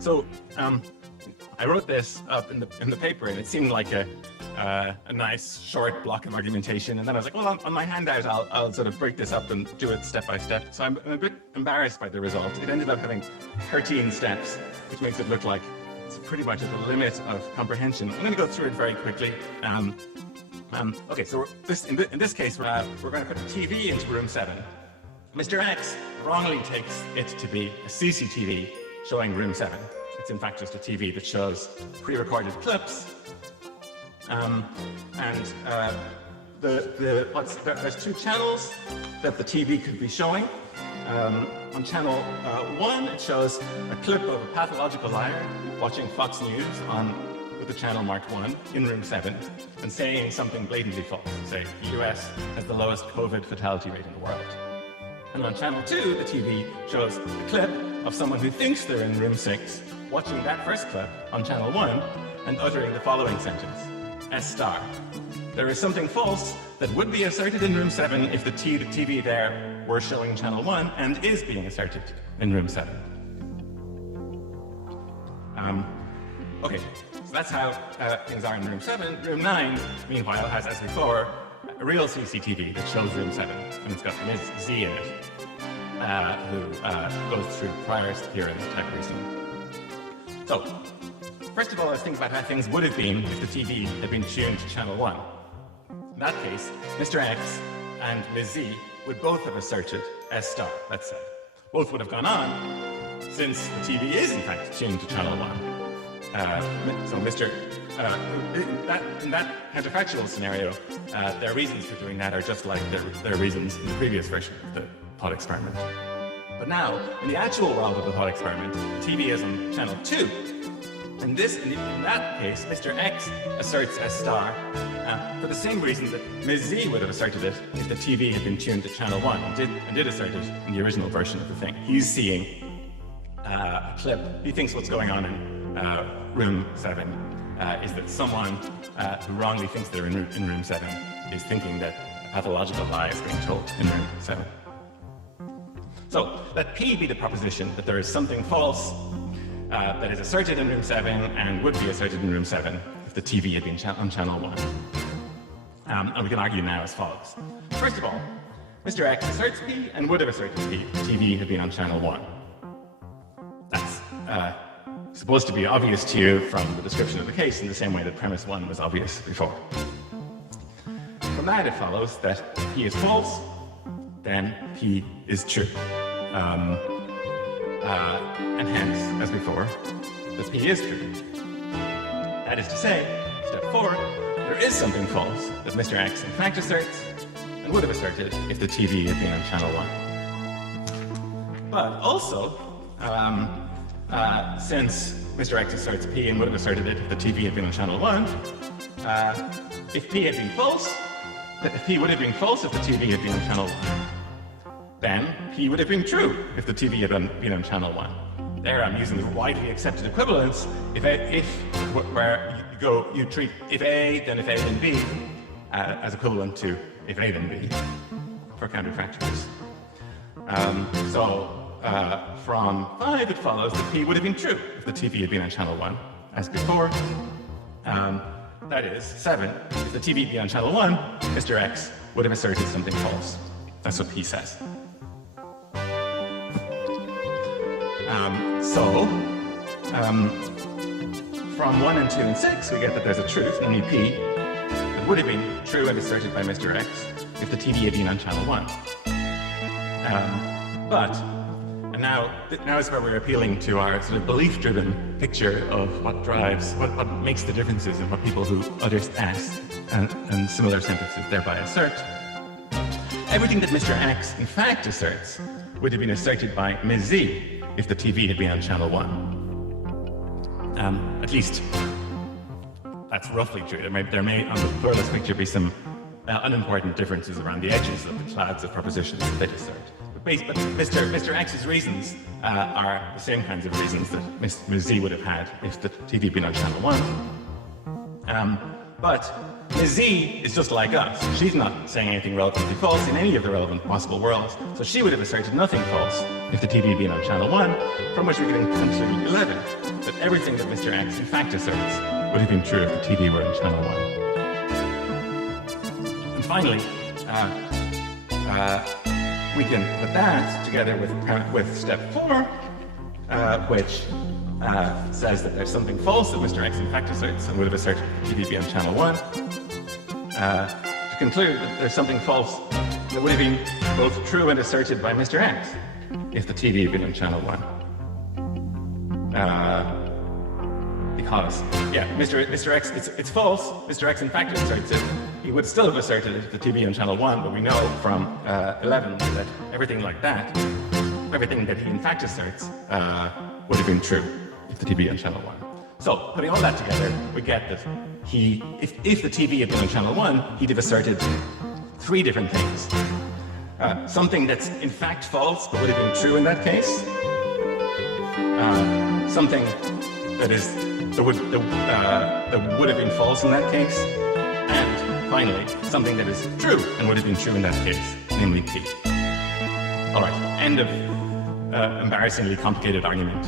So I wrote this up in the paper, and it seemed like a nice short block of argumentation. And then I was like, well, on my handout, I'll sort of break this up and do it step by step. So I'm a bit embarrassed by the result. It ended up having 13 steps, which makes it look like it's pretty much at the limit of comprehension. I'm going to go through it very quickly. Okay, so in this case, we're going to put a TV into room 7. Mr. X wrongly takes it to be a CCTV showing room 7. It's in fact just a TV that shows pre-recorded clips. There's 2 channels that the TV could be showing. On channel 1, it shows a clip of a pathological liar watching Fox News with the channel marked 1 in room 7 and saying something blatantly false. Say, the US has the lowest COVID fatality rate in the world. And on channel 2, the TV shows a clip of someone who thinks they're in room 6 watching that first clip on channel 1 and uttering the following sentence, S star. There is something false that would be asserted in room 7 if the TV there were showing channel 1 and is being asserted in room 7. Okay, so that's how things are in room 7. Room 9, meanwhile, has, as before, a real CCTV that shows room 7, and it's got Ms. Z in it, who goes through prior theorems type reasoning. So, first of all, let's think about how things would have been if the TV had been tuned to channel 1. In that case, Mr. X and Ms. Z would both have asserted S star, let's say. Both would have gone on, since the TV is in fact tuned to channel 1. So in that counterfactual scenario, their reasons for doing that are just like their reasons in the previous version of the thought experiment. But now, in the actual world of the thought experiment, the TV is on channel 2. And in that case, Mr. X asserts S star for the same reason that Ms. Z would have asserted it if the TV had been tuned to channel 1 and did assert it in the original version of the thing. He's seeing a clip. He thinks what's going on in room 7 is that someone who wrongly thinks they're in room 7 is thinking that a pathological lie is being told in room 7. So let P be the proposition that there is something false that is asserted in room 7 and would be asserted in room 7 if the TV had been on channel 1. And we can argue now as follows. First of all, Mr. X asserts P and would have asserted P if the TV had been on channel 1. That's supposed to be obvious to you from the description of the case in the same way that premise 1 was obvious before. From that it follows that if P is false, then P is true. And hence, as before, that P is true. That is to say, step 4, there is something false that Mr. X in fact asserts and would have asserted if the TV had been on channel 1. But also, since Mr. X asserts P and would have asserted it if the TV had been on channel 1, if P had been false, if P would have been false if the TV had been on channel 1, then P would have been true if the TV had been on channel 1. There I'm using the widely accepted equivalence where you treat if A, then if A, then B as equivalent to if A, then B for counterfactuals. From 5 it follows that P would have been true if the TV had been on channel 1 as before. That is 7. If the TV had been on channel 1, Mr. X would have asserted something false. That's what P says. From 1 and 2 and 6, we get that there's a truth, namely P, that would have been true and asserted by Mr. X if the TV had been on channel 1. And now is where we're appealing to our sort of belief-driven picture of what drives, what makes the differences in what people who utter S and similar sentences thereby assert. Everything that Mr. X in fact asserts would have been asserted by Ms. Z if the TV had been on channel 1. At least, that's roughly true. There may, on the pluralist picture, be some unimportant differences around the edges of the clades of propositions that they assert. But Mr. X's reasons are the same kinds of reasons that Ms. Z would have had if the TV had been on channel 1. But Ms. Z is just like us. She's not saying anything relatively false in any of the relevant possible worlds, so she would have asserted nothing false if the TV had been on channel 1, from which we can conclude 11. everything that Mr. X in fact asserts would have been true if the TV were in channel 1. And finally, we can put that together with step 4, which says that there's something false that Mr. X in fact asserts and would have asserted the TV be on channel 1. To conclude that there's something false that would have been both true and asserted by Mr. X if the TV had been on channel 1. Because, yeah, Mr. X, it's false. Mr. X in fact asserts it. He would still have asserted it if the TV on channel 1, but we know from 11 that everything like that, everything that he in fact asserts, would have been true if the TV on channel 1. So, putting all that together, we get that if the TV had been on channel 1, he'd have asserted 3 different things. Something that's in fact false but would have been true in that case. Something that would have been false in that case. And finally, something that is true and would have been true in that case, namely P. All right, end of embarrassingly complicated argument.